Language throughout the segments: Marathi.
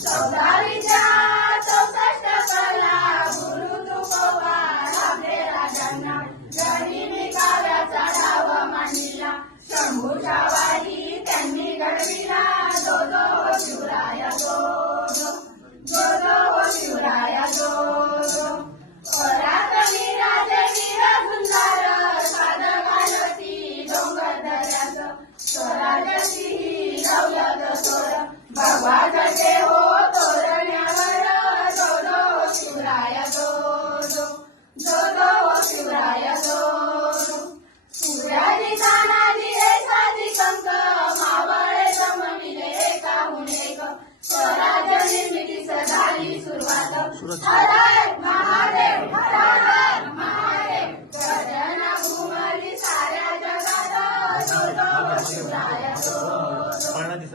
चौदावीच्या चौसष्ट कला स्वराज्याची ही नवलग सोर भगवा जगे तोरण्यावर जो जो शिवराया जो जो जो जो शिवराया जो जो सूर्याची तानाजी रे साधी कंक मावळे जमविले एकाहून एक स्वराज्य निर्मितीस झाली सुरुवात.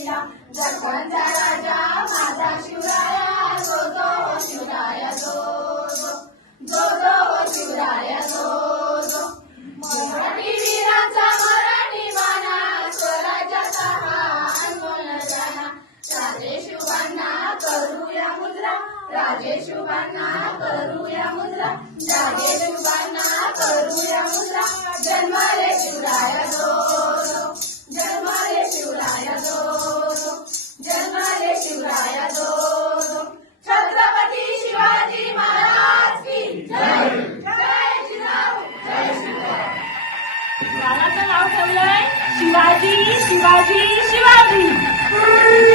तोडीला राजा माझा शिवराया जो जो शिवराया जो जो जो जो शिवराया जो जो. मराठी वीराचा मराठी बाणा स्वराज्याचा हा अनमोल जाणा. करूया मुद्रा करूया मुद्रा. शिवाजी शिवाजी.